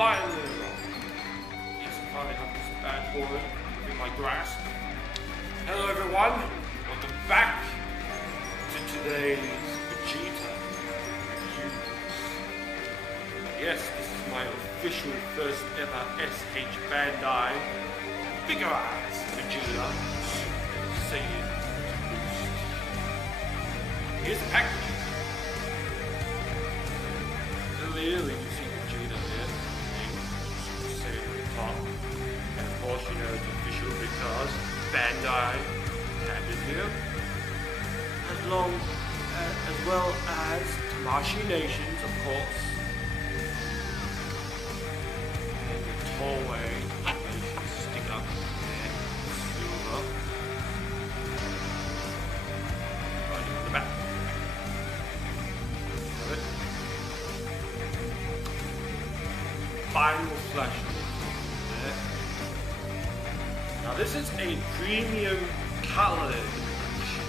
finally yes, I finally have this bad boy in my grasp. Hello everyone, welcome back to today's Vegeta review. Yes, this is my official first ever SH Bandai Figurized Vegeta Saiyan Boost. Here's the packaging. Clearly you see Vegeta there, Super Saiyan at the top. And of course you know it's official because Bandai had it here. As well as Tamashii Nations, of course. And the Tollway Nations stick up there, silver. Riding on the back. Got it. Final flash there. Now this is a premium colored edition.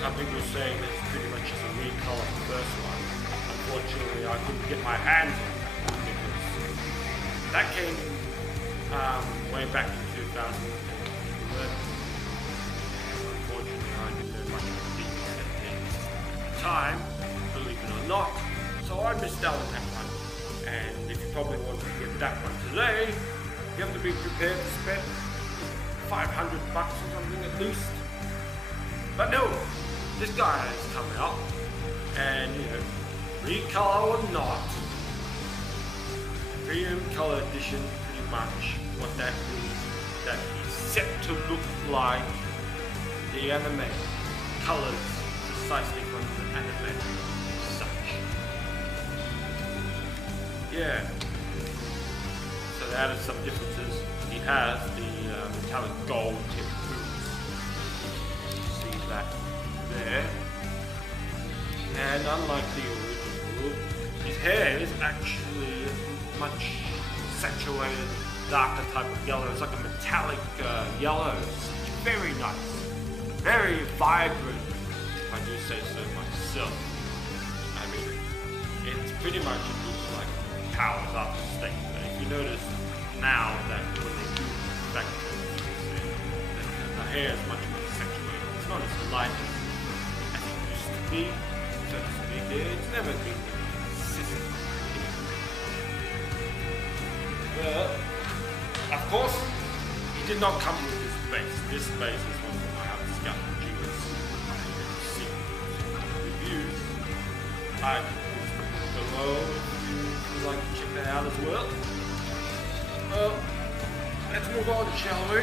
Some people are saying it's pretty much just a recolor of the first one. Unfortunately, I couldn't get my hands on it because that came way back in 2011. Unfortunately, I didn't know much of the details at the time, believe it or not. So I missed out on that one. And if you probably want to get that one today, you have to be prepared to spend $500 or something at least. But no, this guy has come out, and you know, recolor or not, premium color edition, pretty much what that means, that he's set to look like the anime colors precisely from the anime such. Yeah. So there are some differences. He has the metallic gold tip boots. See that there. And unlike the original, his hair is actually much saturated, darker type of yellow. It's like a metallic yellow. It's very nice. Very vibrant, if I do say so myself. I mean, it's pretty much, it looks like powers up state. But if you notice now that when they do back to the hair is much more saturated. It's not as light as it used to be, so to speak. It's never been consistent. But of course, he did not come with this base. This base is one of my other scout Vegetas. See reviews. I can below if you'd like to check that out as well. Well, let's move on, shall we?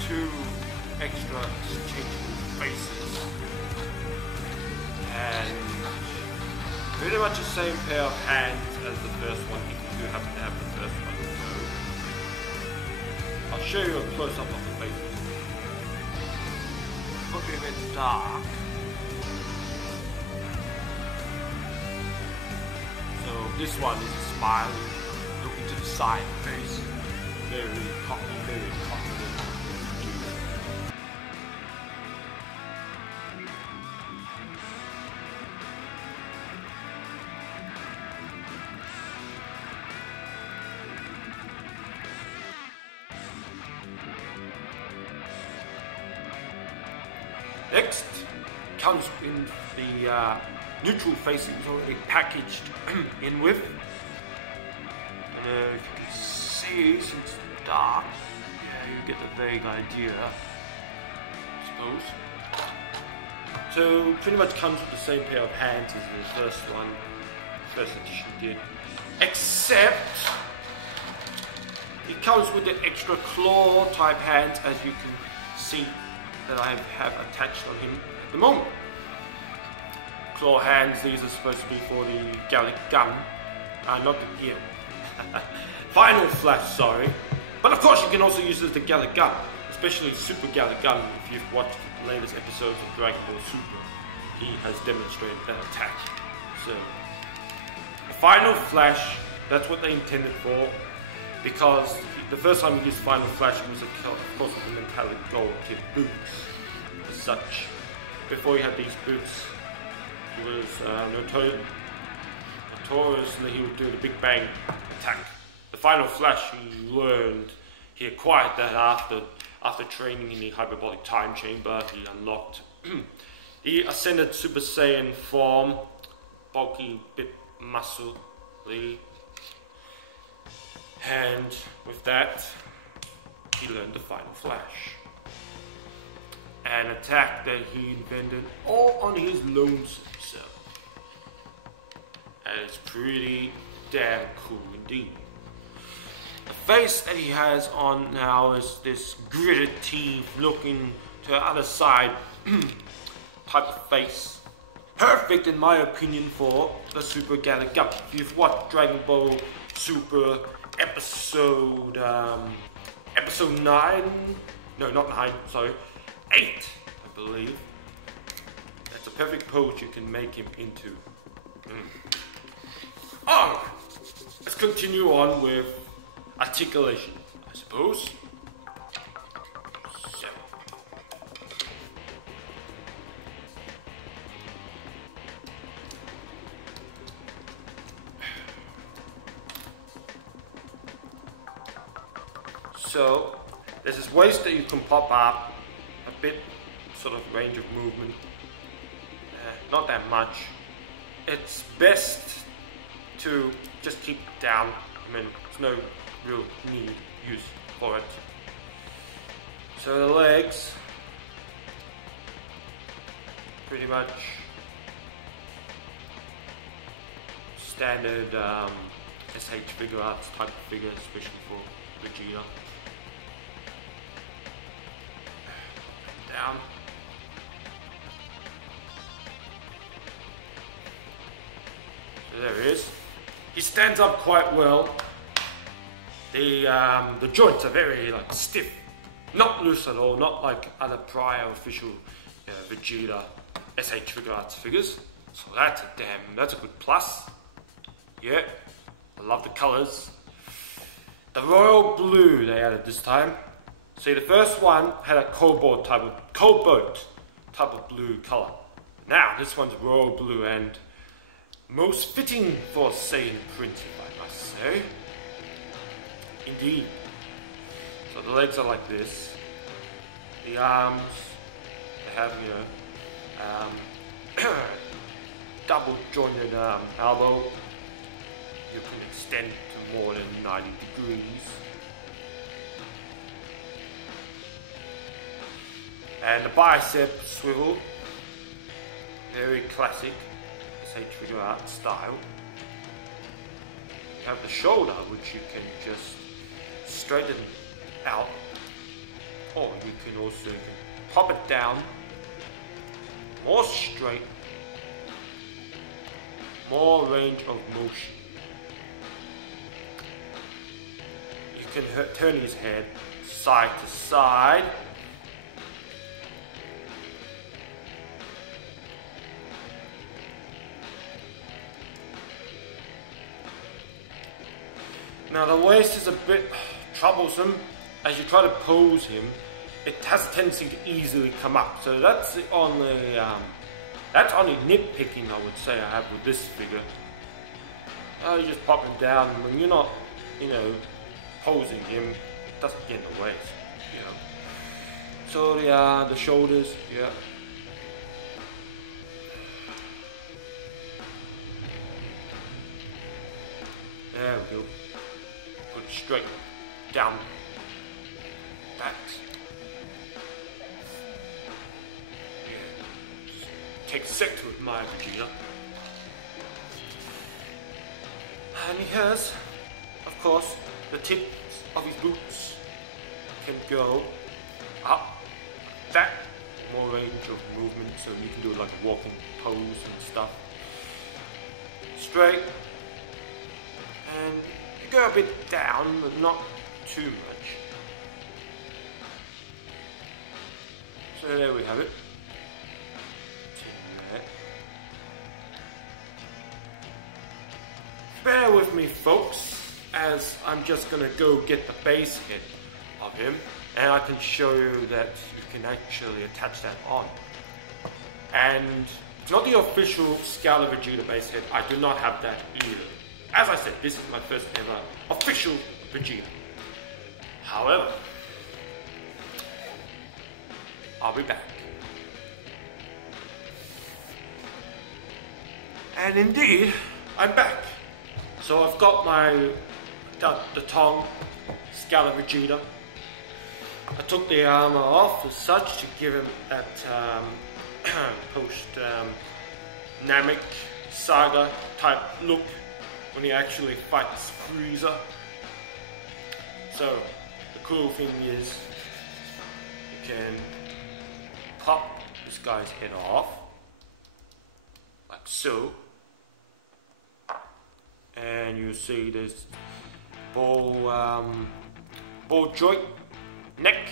Two extra interchangeable faces. And pretty much the same pair of hands as the first one, if you do happen to have the first one. So I'll show you a close-up of the faces. Looking a bit dark. So this one is a smile, looking to the side face, very cocky, very confident. Next comes in the neutral facing, already packaged in with. And if you can see, since it's dark, yeah, you get the vague idea, I suppose. So pretty much comes with the same pair of hands as the first one, first edition did, except it comes with the extra claw type hands, as you can see that I have attached on him at the moment. Claw hands, these are supposed to be for the Gallic gun, not the gear. Final flash, sorry. But of course you can also use it as the Gallic gun, especially Super Gallic gun. If you've watched the latest episodes of Dragon Ball Super, he has demonstrated that attack. So, the final flash, that's what they intended for. because the first time he used Final Flash he was of course with the metallic gold tip boots as such. Before he had these boots, he was notoriously he would do the Big Bang attack. The Final Flash he acquired that after training in the hyperbolic time chamber. He unlocked the ascended Super Saiyan form, bulky, bit muscly, and with that he learned the Final Flash, an attack that he invented all on his lonesome self, and it's pretty damn cool indeed. The face that he has on now is this gritted teeth looking to the other side type of face. Perfect in my opinion for the Super Gallic Up. If you've watched Dragon Ball Super episode 9, no not 9, sorry, 8 I believe. That's a perfect pose you can make him into. Oh, let's continue on with articulation, I suppose. So there's this waist that you can pop up, a bit sort of range of movement, not that much. It's best to just keep it down. I mean, there's no real use for it. So the legs, pretty much standard SH figure arts type of figure, especially for Vegeta. Down. So there he is. He stands up quite well. The joints are very stiff, not loose at all, not like other prior official Vegeta SH figure arts figures. So that's a good plus. Yeah, I love the colours. The royal blue they added this time. See, the first one had a cobalt type of blue colour. Now this one's royal blue and most fitting for Saiyan Prince, if I must say. Indeed. So the legs are like this. The arms, they have double jointed elbow. You can extend to more than 90 degrees. And the bicep swivel, very classic SH figure art style. You have the shoulder, which you can just straighten out, or you can also pop it down, more straight, more range of motion. You can turn his head side to side. Now the waist is a bit troublesome. As you try to pose him, it has a tendency to easily come up. So that's the only nitpicking I would say I have with this figure. You just pop him down when you're not, posing him. It doesn't get in the way, So the shoulders, yeah. There we go. Put it straight down. Back. Yeah. Take a sec to admire Vegeta. And he has, of course, the tips of his boots can go up. That more range of movement, so you can do like a walking pose and stuff. Straight. And you go a bit down, but not too much. So there we have it. Bear with me, folks, as I'm just gonna go get the base head of him, and I can show you that you can actually attach that on. And it's not the official Scala Vegeta base head. I do not have that either. As I said, this is my first ever official Vegeta. However, I'll be back. And indeed, I'm back. So I've got my DATONG Scala Vegeta. I took the armor off as such to give him that post Namek Saga type look when he actually fights Frieza. So the cool thing is you can pop this guy's head off like so, and you see this ball joint neck,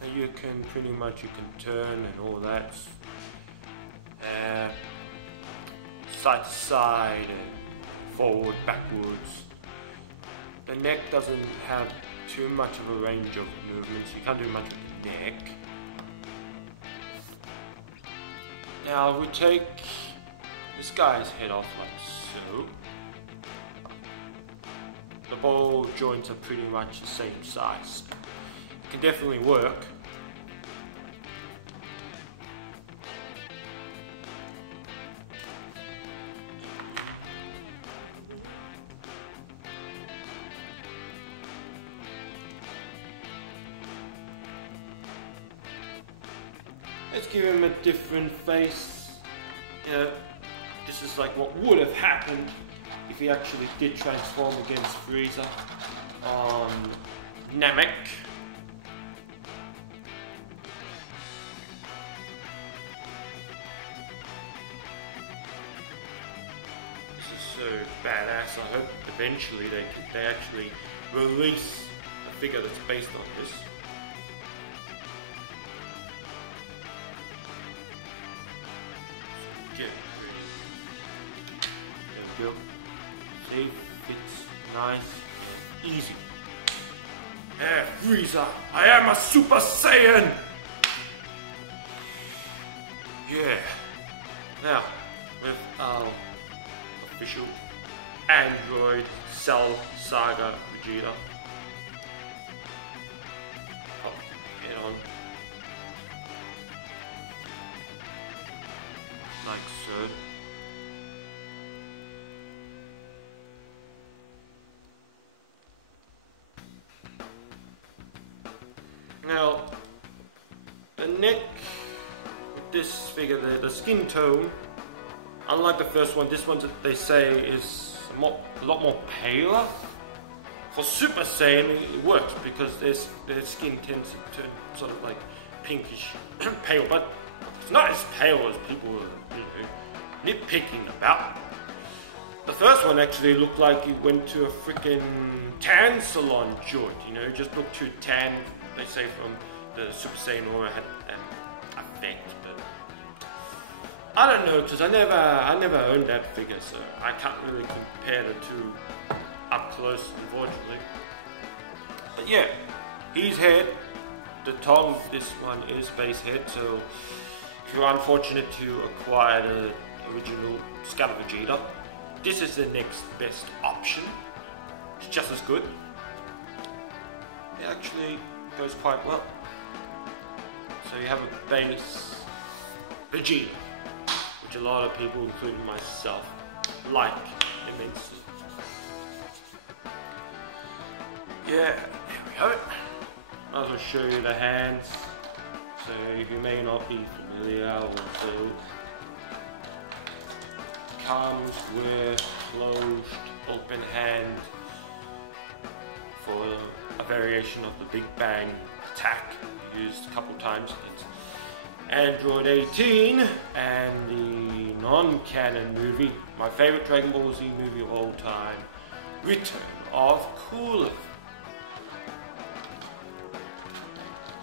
and you can pretty much turn and all that, side to side and forward, backwards. The neck doesn't have too much of a range of movements. You can't do much with the neck. Now we take this guy's head off like so. The ball joints are pretty much the same size. It can definitely work. Let's give him a different face. You know, this is like what would have happened if he actually did transform against Frieza on Namek. This is so badass. I hope eventually they actually release a figure that's based on this. Get ready. There we go. See, it's nice and easy. Hey, Frieza, I am a Super Saiyan! Yeah. Now, with our official Android Cell Saga Vegeta. Pop it on. Like so. Now, the neck with this figure there, the skin tone, unlike the first one, this one they say is a lot more paler. For Super Saiyan it works because their skin tends to turn sort of like pinkish pale, but it's not as pale as people are nitpicking about. The first one actually looked like he went to a freaking tan salon joint, you know, just looked too tan. They say from the Super Saiyan Aura had an effect, but I don't know, because I never owned that figure, so I can't really compare the two up close, unfortunately. But yeah, his head, the Tong, this one is base head, so if you're unfortunate to acquire the original Scala Vegeta, this is the next best option. It's just as good. It actually goes quite well. So you have a base Vegeta, which a lot of people, including myself, like immensely. Yeah, there we have it. I'll just show you the hands. So if you may not be familiar, also comes with closed open hand for a variation of the Big Bang attack used a couple times against Android 18 and the non-canon movie, my favorite Dragon Ball Z movie of all time, Return of Cooler.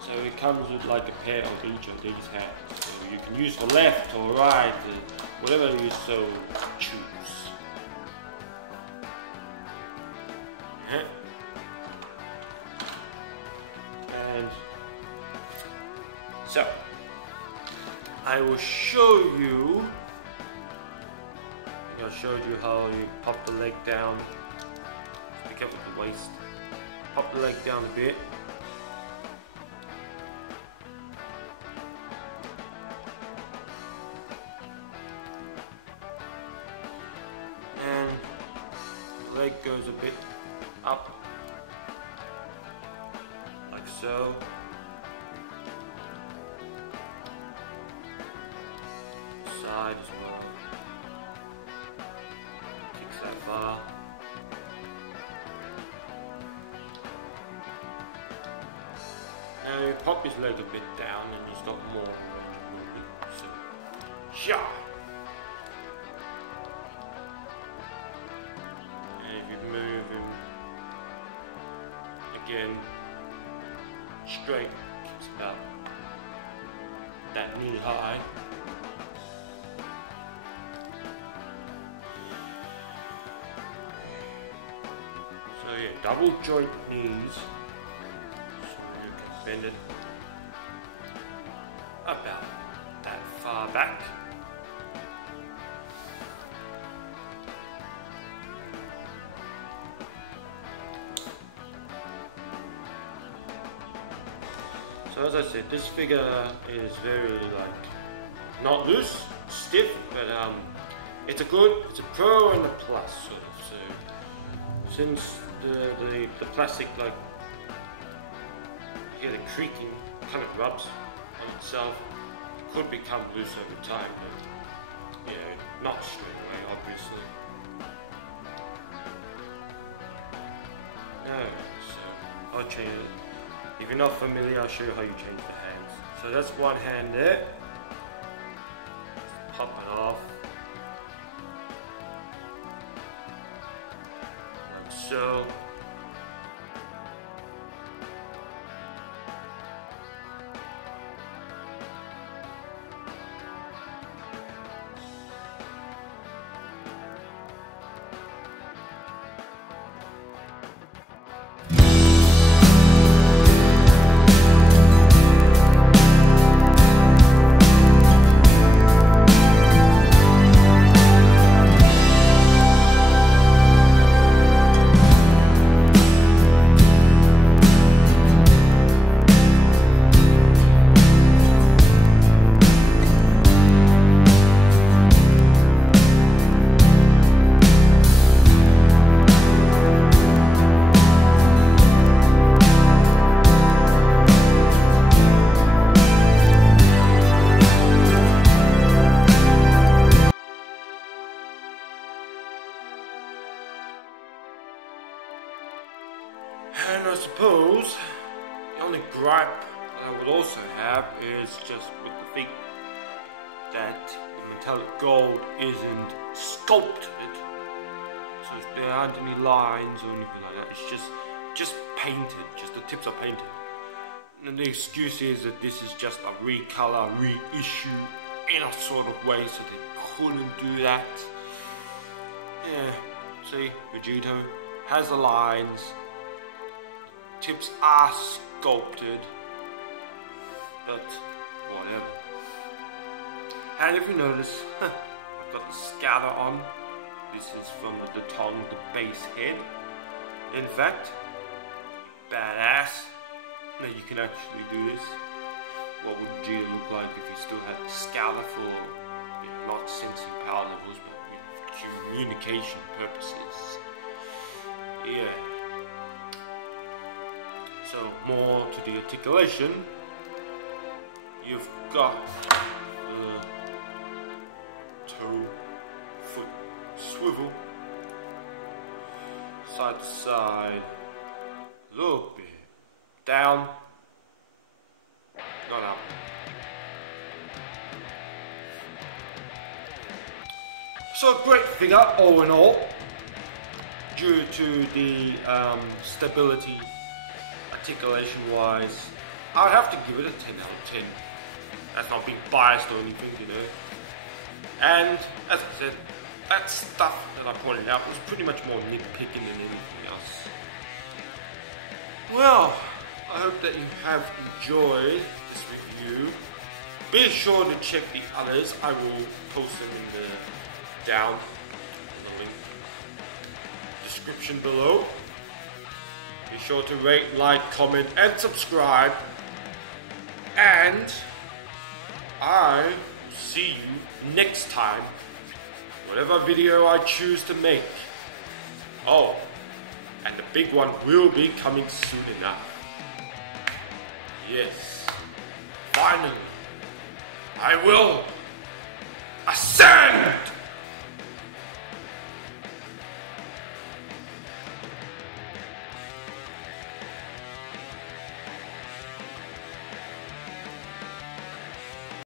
So it comes with like a pair of each of these hands, so you can use for left or right, whatever you so choose. So, I will show you. I think I showed you how you pop the leg down. Be careful with the waist. Pop the leg down a bit. And the leg goes a bit up. Like so. Side as well. Kicks that bar. Now you pop his leg a bit down and he's got more range of movement. So, yeah. And if you move him again straight, kicks about that knee high. So yeah, double joint knees. So you can bend it about that far back. So as I said, this figure is very not loose, stiff, but it's a pro and a plus sort of. So since the plastic you get a creaking kind of rubs on itself, it could become loose over time, but not straight away, obviously. No, so I'll change it. If you're not familiar, I'll show you how you change the hands. So that's one hand there. Pop it off. Like so. And I suppose the only gripe that I would also have is just with the feet, that the metallic gold isn't sculpted, so there aren't any lines or anything like that. It's just painted, just the tips are painted. And the excuse is that this is just a recolor, reissue in a sort of way, so they couldn't do that. Yeah, see, Vegeta has the lines. Tips are sculpted, but whatever. And if you notice, I've got the scatter on. This is from the DATONG, the base head. In fact, badass. Now you can actually do this. What would Vegeta look like if he still had the scatter for, not sensing power levels, but communication purposes? Yeah. So more to the articulation, you've got the toe, foot swivel, side to side, a little bit down, not up. So a great figure all in all, due to the stability. Articulation wise, I would have to give it a 10 out of 10. That's not being biased or anything, And as I said, that stuff that I pointed out was pretty much more nitpicking than anything else. Well, I hope that you have enjoyed this review be sure to check the others. I will post them in the link description below. Be sure to rate, like, comment, and subscribe. And I will see you next time, whatever video I choose to make. Oh, and the big one will be coming soon enough. Yes, finally, I will ascend!